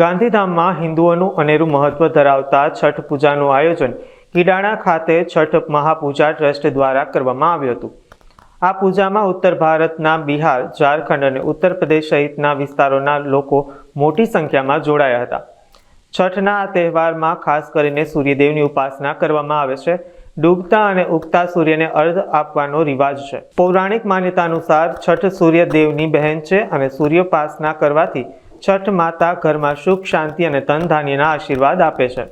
ગાંધીધામમાં હિન્દુઓનું અનેરું મહત્વ ધરાવતા છઠ પૂજાનું આયોજન કીડાણા ખાતે છઠ મહાપૂજા ટ્રસ્ટ દ્વારા કરવામાં આવ્યું હતું। આ પૂજામાં ઉત્તર ભારતના બિહાર, ઝારખંડ અને ઉત્તર પ્રદેશ સહિતના વિસ્તારોના લોકો મોટી સંખ્યામાં જોડાયા હતા। છઠના આ તહેવારમાં ખાસ કરીને સૂર્યદેવની ઉપાસના કરવામાં આવે છે। ડૂબતા અને ઉગતા સૂર્યને અર્ઘ આપવાનો રિવાજ છે। પૌરાણિક માન્યતા અનુસાર છઠ સૂર્યદેવની બહેન છે અને સૂર્યોપાસના કરવાથી છઠ માતા ઘરમાં સુખ, શાંતિ અને ધન ધાન્યના આશીર્વાદ આપે છે।